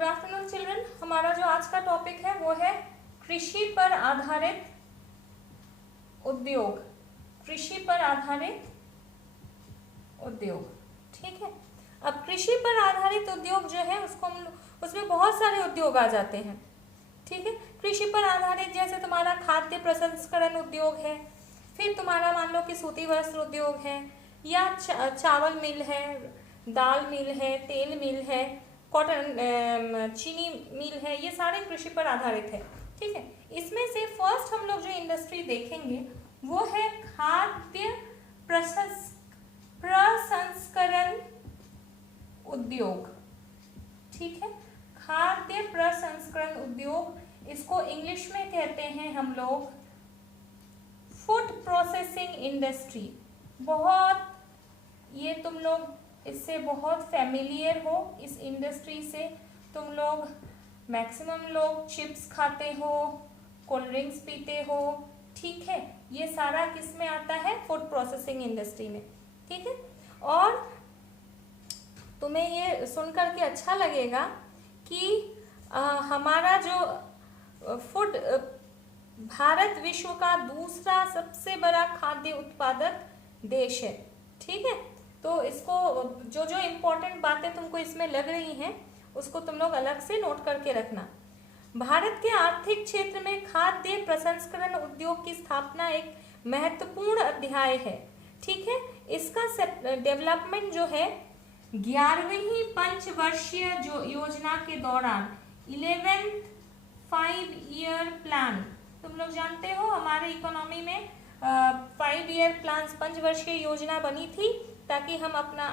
Good afternoon children. हमारा जो आज का टॉपिक है वो है कृषि पर आधारित उद्योग। कृषि पर आधारित उद्योग, ठीक है। अब कृषि पर आधारित उद्योग जो है उसको हम उसमें बहुत सारे उद्योग आ जाते हैं, ठीक है। कृषि पर आधारित जैसे तुम्हारा खाद्य प्रसंस्करण उद्योग है, फिर तुम्हारा मान लो कि सूती वस्त्र उद्योग है, या चावल मिल है, दाल मिल है, तेल मिल है, कॉटन चीनी मिल है, ये सारे कृषि पर आधारित है, ठीक है। इसमें से फर्स्ट हम लोग जो इंडस्ट्री देखेंगे वो है खाद्य प्रसंस्करण उद्योग, ठीक है। खाद्य प्रसंस्करण उद्योग, इसको इंग्लिश में कहते हैं हम लोग फूड प्रोसेसिंग इंडस्ट्री। बहुत ये तुम लोग इससे बहुत फैमिलियर हो, इस इंडस्ट्री से तुम लोग मैक्सिमम लोग चिप्स खाते हो, कोल्ड ड्रिंक्स पीते हो, ठीक है। ये सारा किस में आता है? फूड प्रोसेसिंग इंडस्ट्री में, ठीक है। और तुम्हें ये सुनकर के अच्छा लगेगा कि हमारा जो फूड भारत विश्व का दूसरा सबसे बड़ा खाद्य उत्पादक देश है, ठीक है। तो इसको जो जो इम्पोर्टेंट बातें तुमको इसमें लग रही हैं उसको तुम लोग अलग से नोट करके रखना। भारत के आर्थिक क्षेत्र में खाद्य प्रसंस्करण उद्योग की स्थापना एक महत्वपूर्ण अध्याय है, ठीक है। इसका डेवलपमेंट जो है 11वीं पंचवर्षीय जो योजना के दौरान 11th 5-year प्लान, तुम लोग जानते हो हमारे इकोनॉमी में 5 ईयर प्लान, पंचवर्षीय योजना बनी थी ताकि हम अपना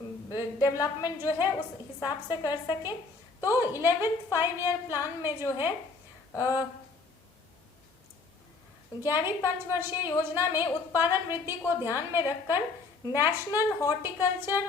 डेवलपमेंट जो है उस हिसाब से कर सकें। तो 11th 5-year प्लान में जो है 11वीं पंचवर्षीय योजना में उत्पादन वृद्धि को ध्यान में रखकर नेशनल हॉर्टिकल्चर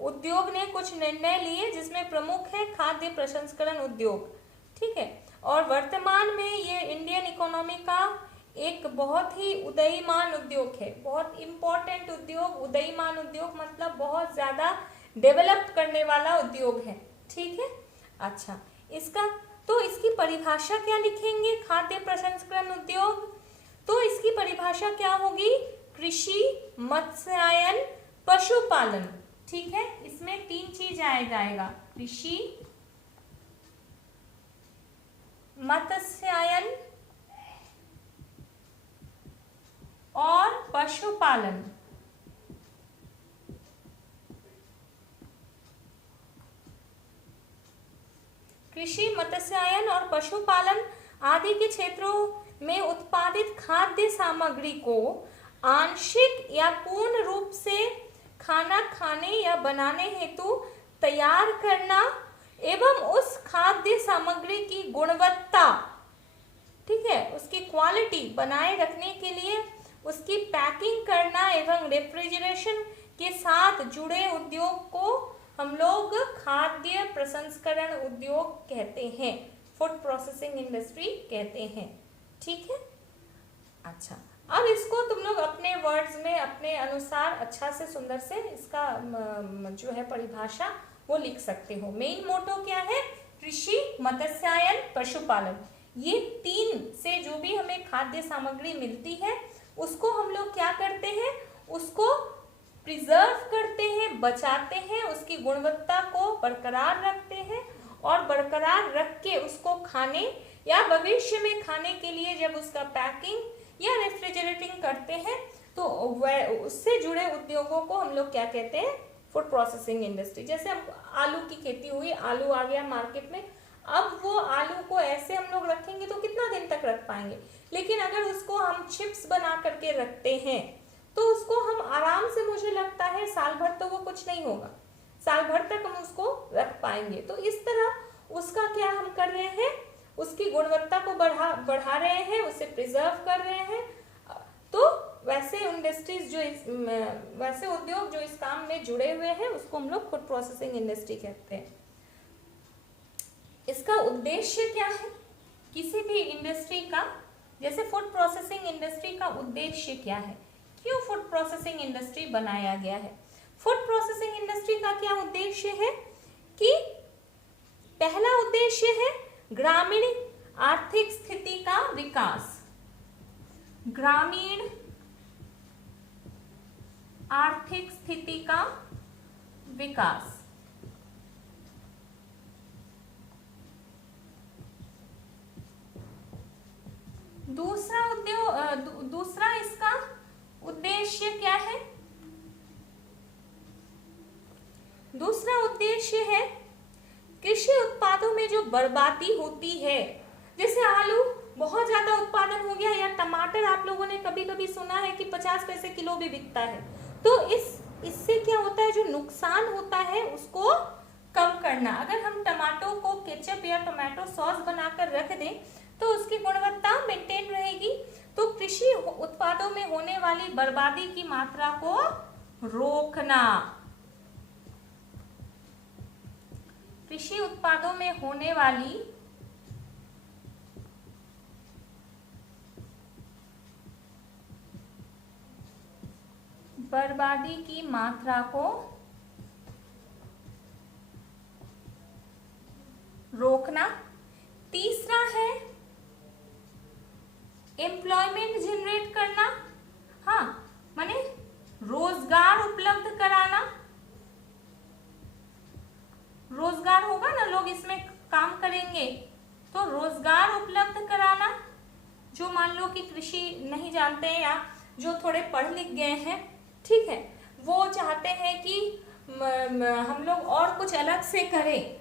उद्योग ने कुछ निर्णय लिए, जिसमें प्रमुख है खाद्य प्रसंस्करण उद्योग, ठीक है। और वर्तमान में ये इंडियन इकोनॉमी का एक बहुत ही उदीयमान उद्योग है, बहुत इम्पोर्टेंट उद्योग। उदीयमान उद्योग मतलब बहुत ज्यादा डेवलप करने वाला उद्योग है, ठीक है। अच्छा, इसकी परिभाषा क्या लिखेंगे? खाद्य प्रसंस्करण उद्योग, तो इसकी परिभाषा क्या होगी? कृषि, मत्स्यायन, पशुपालन, ठीक है। इसमें 3 चीज जाएगा, कृषि, मत्स्यायन और पशुपालन। कृषि, मत्स्यायन और पशुपालन आदि के क्षेत्रों में उत्पादित खाद्य सामग्री को आंशिक या पूर्ण रूप से खाना खाने या बनाने हेतु तैयार करना एवं उस खाद्य सामग्री की गुणवत्ता, ठीक है, उसकी क्वालिटी बनाए रखने के लिए उसकी पैकिंग करना एवं रेफ्रिजरेशन के साथ जुड़े उद्योग को हम लोग खाद्य प्रसंस्करण उद्योग कहते हैं, फूड प्रोसेसिंग इंडस्ट्री कहते हैं, ठीक है। अच्छा, अब इसको तुम लोग अपने वर्ड्स में अपने अनुसार अच्छा से सुंदर से इसका जो है परिभाषा वो लिख सकते हो। मेन मोटो क्या है? कृषि, मत्स्यायन, पशुपालन। ये 3 से जो भी हमें खाद्य सामग्री मिलती है उसको हम लोग क्या करते हैं? उसको प्रिजर्व करते हैं, बचाते हैं, उसकी गुणवत्ता को बरकरार रखते हैं और बरकरार रख के उसको खाने या भविष्य में खाने के लिए जब उसका पैकिंग या रेफ्रिजरेटिंग करते हैं तो उससे जुड़े उद्योगों को हम लोग क्या कहते हैं? Food processing industry. जैसे हम आलू की खेती हुई, आलू आ गया मार्केट में, अब वो आलू को ऐसे हम लोग रखेंगे तो कितना दिन तक रख पाएंगे, लेकिन अगर उसको हम चिप्स बना करके रखते हैं तो उसको हम आराम से, मुझे लगता है साल भर तो वो कुछ नहीं होगा, साल भर तक हम उसको रख पाएंगे। तो इस तरह उसका क्या हम कर रहे हैं? उसकी गुणवत्ता को बढ़ा रहे हैं, उसे प्रिजर्व कर रहे हैं। तो वैसे इंडस्ट्रीज वैसे उद्योग जो इस काम में जुड़े हुए हैं उसको हम लोग फूड प्रोसेसिंग इंडस्ट्री कहते हैं। इसका उद्देश्य क्या है? किसी भी इंडस्ट्री का, जैसे फूड प्रोसेसिंग इंडस्ट्री का उद्देश्य क्या है? क्यों फूड प्रोसेसिंग इंडस्ट्री बनाया गया है? फूड प्रोसेसिंग इंडस्ट्री का क्या उद्देश्य है कि उद्देश्य है ग्रामीण आर्थिक स्थिति का विकास, ग्रामीण आर्थिक स्थिति का विकास। दूसरा इसका उद्देश्य क्या है? दूसरा उद्देश्य है कृषि उत्पादों में जो बर्बादी होती है, जैसे आलू बहुत ज्यादा उत्पादन हो गया या टमाटर आप लोगों ने कभी कभी सुना है कि 50 पैसे किलो भी बिकता है, तो इससे क्या होता है, जो नुकसान होता है उसको कम करना। अगर हम टमाटो को केचप या टोमेटो सॉस बनाकर रख दें तो उसकी गुणवत्ता मेंटेन रहेगी। तो कृषि उत्पादों में होने वाली बर्बादी की मात्रा को रोकना, कृषि उत्पादों में होने वाली बर्बादी की मात्रा को रोकना। तीसरा है एम्प्लॉयमेंट जनरेट करना, हाँ माने रोजगार उपलब्ध कराना। रोजगार होगा ना, लोग इसमें काम करेंगे तो रोजगार उपलब्ध कराना। जो मान लो कि कृषि नहीं जानते हैं या जो थोड़े पढ़ लिख गए हैं, ठीक है, वो चाहते हैं कि हम लोग और कुछ अलग से करें,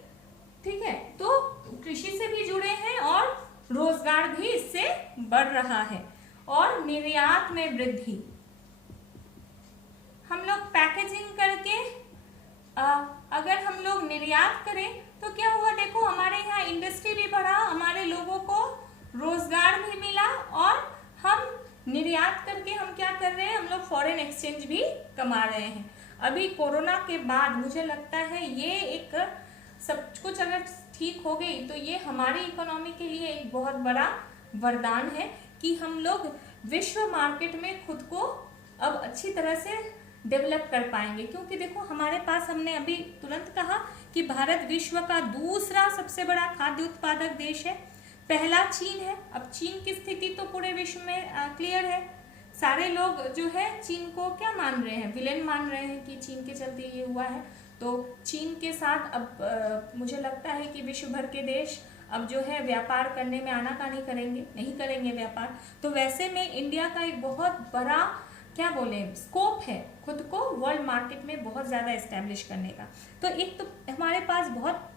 ठीक है, तो कृषि से भी जुड़े हैं और रोजगार भी इससे बढ़ रहा है। और निर्यात में वृद्धि, हम लोग पैकेजिंग करके अगर हम लोग निर्यात करें तो क्या हुआ, देखो हमारे यहाँ इंडस्ट्री भी बढ़ा, हमारे लोगों को रोजगार भी मिला और हम निर्यात करके हम क्या कर रहे हैं, हम लोग फॉरेन एक्सचेंज भी कमा रहे हैं। अभी कोरोना के बाद मुझे लगता है ये एक सब कुछ अगर ठीक हो गई तो ये हमारी इकोनॉमी के लिए एक बहुत बड़ा वरदान है कि हम लोग विश्व मार्केट में खुद को अब अच्छी तरह से डेवलप कर पाएंगे। क्योंकि देखो हमारे पास, हमने अभी तुरंत कहा कि भारत विश्व का दूसरा सबसे बड़ा खाद्य उत्पादक देश है, पहला चीन है। अब चीन की स्थिति तो पूरे विश्व में क्लियर है, सारे लोग जो है चीन को क्या मान रहे हैं, विलेन मान रहे हैं कि चीन के चलते ये हुआ है। तो चीन के साथ अब मुझे लगता है कि विश्व भर के देश अब जो है व्यापार करने में आनाकानी करेंगे, नहीं करेंगे व्यापार। तो वैसे में इंडिया का एक बहुत बड़ा क्या बोले स्कोप है खुद को वर्ल्ड मार्केट में बहुत ज़्यादा एस्टेब्लिश करने का। तो एक तो हमारे पास बहुत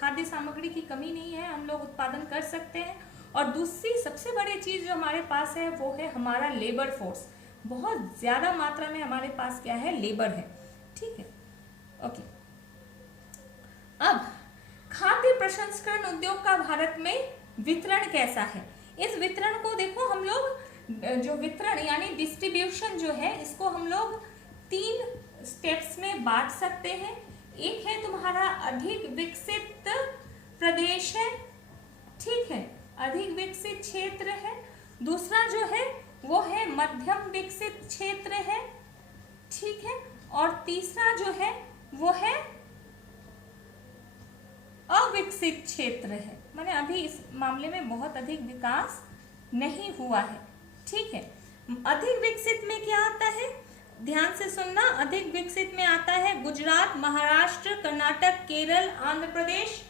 खाद्य सामग्री की कमी नहीं है, हम लोग उत्पादन कर सकते हैं। और दूसरी सबसे बड़ी चीज़ जो हमारे पास है वो है हमारा लेबर फोर्स। बहुत ज़्यादा मात्रा में हमारे पास क्या है, लेबर है, ठीक है, ओके। अब खाद्य प्रसंस्करण उद्योग का भारत में वितरण कैसा है? इस वितरण को देखो, हम लोग जो वितरण यानी डिस्ट्रीब्यूशन जो है, इसको हम लोग 3 स्टेप्स में बांट सकते हैं। एक है तुम्हारा अधिक विकसित प्रदेश है, ठीक है, अधिक विकसित क्षेत्र है। दूसरा जो है वो है मध्यम विकसित क्षेत्र है, ठीक है। और तीसरा जो है वो है अविकसित क्षेत्र है, माने अभी इस मामले में बहुत अधिक विकास नहीं हुआ है, ठीक है। अधिक विकसित में क्या आता है, ध्यान से सुनना, अधिक विकसित में आता है गुजरात, महाराष्ट्र, कर्नाटक, केरल, आंध्र प्रदेश,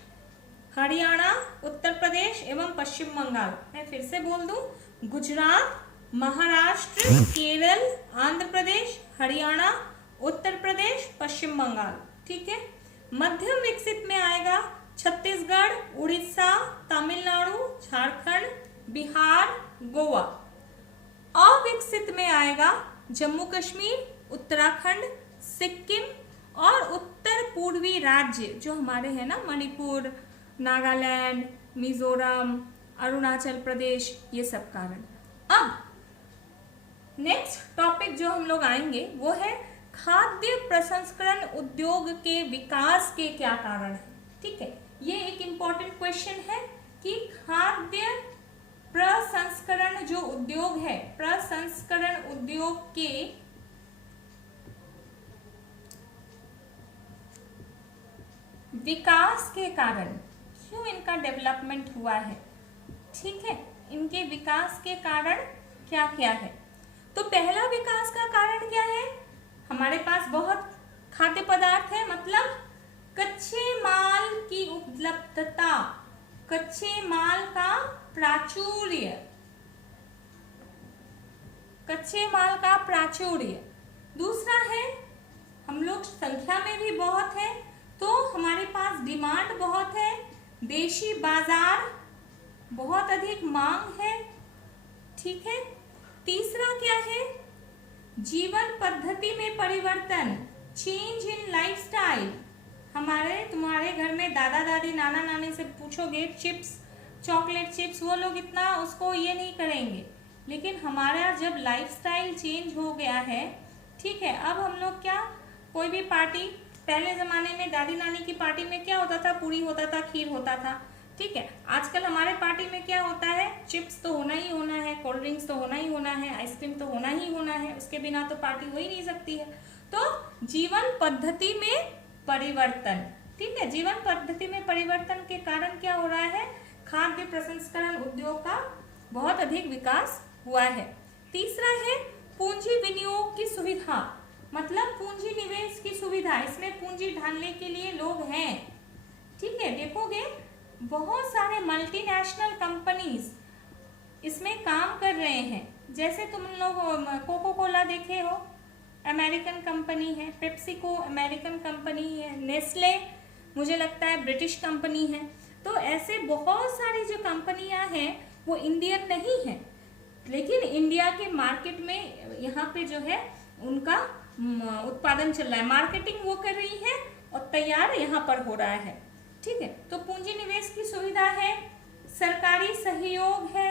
हरियाणा, उत्तर प्रदेश एवं पश्चिम बंगाल। मैं फिर से बोल दूं, गुजरात, महाराष्ट्र, केरल, आंध्र प्रदेश, हरियाणा, उत्तर प्रदेश, पश्चिम बंगाल, ठीक है। मध्यम विकसित में आएगा छत्तीसगढ़, उड़ीसा, तमिलनाडु, झारखंड, बिहार, गोवा। अविकसित में आएगा जम्मू कश्मीर, उत्तराखंड, सिक्किम और उत्तर पूर्वी राज्य जो हमारे हैं ना, मणिपुर, नागालैंड, मिजोरम, अरुणाचल प्रदेश, ये सब कारण। अब नेक्स्ट टॉपिक जो हम लोग आएंगे वो है खाद्य प्रसंस्करण उद्योग के विकास के क्या कारण है, ठीक है। ये एक इंपॉर्टेंट क्वेश्चन है कि खाद्य प्रसंस्करण जो उद्योग है, प्रसंस्करण उद्योग के विकास के कारण क्यों इनका डेवलपमेंट हुआ है, ठीक है, इनके विकास के कारण क्या क्या है। तो पहला विकास का कारण क्या है, हमारे पास बहुत खाद्य पदार्थ है, मतलब कच्चे माल की उपलब्धता, कच्चे माल का प्राचुर्य, कच्चे माल का प्राचुर्य। दूसरा है हम लोग संख्या में भी बहुत है, तो हमारे पास डिमांड बहुत है, देशी बाजार बहुत अधिक मांग है, ठीक है। तीसरा क्या है, जीवन पद्धति में परिवर्तन, चेंज इन लाइफस्टाइल। तुम्हारे घर में दादा दादी नाना नानी से पूछोगे चिप्स, चॉकलेट चिप्स, वो लोग इतना उसको ये नहीं करेंगे, लेकिन हमारा जब लाइफस्टाइल चेंज हो गया है, ठीक है, अब हम लोग क्या, कोई भी पार्टी, पहले जमाने में दादी नानी की पार्टी में क्या होता था, पूरी होता था, खीर होता था, ठीक है। आजकल हमारे पार्टी में क्या होता है, चिप्स तो होना ही होना है, कोल्ड ड्रिंक्स तो होना ही होना है, आइसक्रीम तो होना ही होना है, उसके बिना तो पार्टी हो ही नहीं सकती है। तो जीवन पद्धति में परिवर्तन, ठीक है, जीवन पद्धति में परिवर्तन के कारण क्या हो रहा है, खाद्य प्रसंस्करण उद्योग का बहुत अधिक विकास हुआ है। तीसरा है पूंजी विनियोग की सुविधा, मतलब पूंजी निवेश की सुविधा, इसमें पूंजी डालने के लिए लोग हैं, ठीक है। देखोगे बहुत सारे मल्टीनेशनल कंपनीज इसमें काम कर रहे हैं, जैसे तुम लोग कोको कोला देखे हो, अमेरिकन कंपनी है, पेप्सिको अमेरिकन कंपनी है, नेस्ले मुझे लगता है ब्रिटिश कंपनी है। तो ऐसे बहुत सारी जो कंपनियां हैं वो इंडियन नहीं है, लेकिन इंडिया के मार्केट में यहाँ पे जो है उनका उत्पादन चल रहा है, मार्केटिंग वो कर रही है और तैयार यहाँ पर हो रहा है, ठीक है। तो पूंजी निवेश की सुविधा है, सरकारी सहयोग है,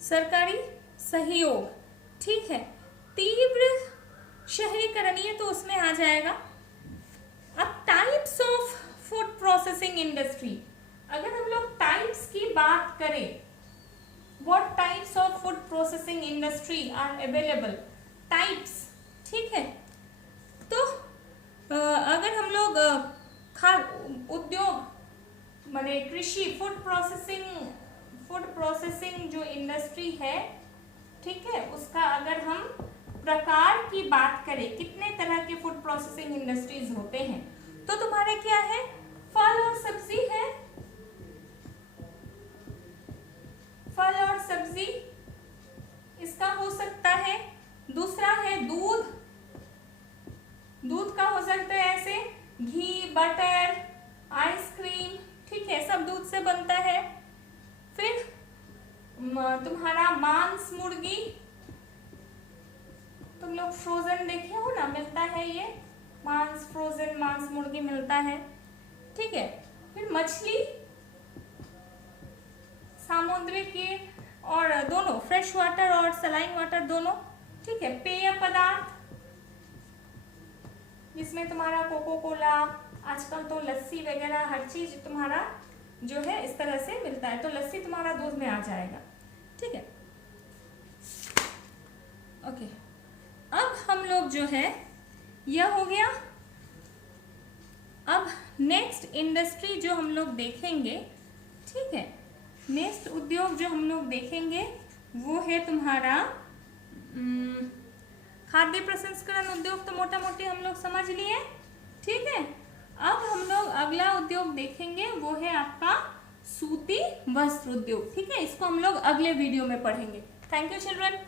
सरकारी सहयोग, ठीक है। तीव्र शहरीकरण, ये तो उसमें आ जाएगा। अब types of food processing industry, अगर हम लोग टाइप्स की बात करें, what types of food processing industry are available, types, ठीक है। तो अगर हम लोग उद्योग माने कृषि फूड प्रोसेसिंग जो इंडस्ट्री है, ठीक है, उसका अगर हम प्रकार की बात करें, कितने तरह के फूड प्रोसेसिंग इंडस्ट्रीज होते हैं, तो तुम्हारे क्या है, फल और सब्जी है, फल और सब्जी इसका हो सकता है। दूसरा है दूध, दूध का हो सकता है ऐसे घी, बटर, आइसक्रीम, ठीक है, सब दूध से बनता है। फिर तुम्हारा मांस मुर्गी, तुम लोग फ्रोजन देखे हो ना, मिलता है ये मांस, फ्रोजन मांस मुर्गी मिलता है, ठीक है। फिर मछली, सामुद्रिक और दोनों, फ्रेश वाटर और सलाइन वाटर दोनों, ठीक है। पेय पदार्थ, जिसमें तुम्हारा कोको कोला, आजकल तो लस्सी वगैरह हर चीज तुम्हारा जो है इस तरह से मिलता है, तो लस्सी तुम्हारा दूध में आ जाएगा, ठीक है। ओके, अब हम लोग जो है यह हो गया। अब नेक्स्ट इंडस्ट्री जो हम लोग देखेंगे, ठीक है, नेक्स्ट उद्योग जो हम लोग देखेंगे वो है तुम्हारा खाद्य प्रसंस्करण उद्योग। तो मोटा मोटी हम लोग समझ लिए, ठीक है। अब हम लोग अगला उद्योग देखेंगे, वो है आपका सूती वस्त्र उद्योग, ठीक है। इसको हम लोग अगले वीडियो में पढ़ेंगे। Thank you children.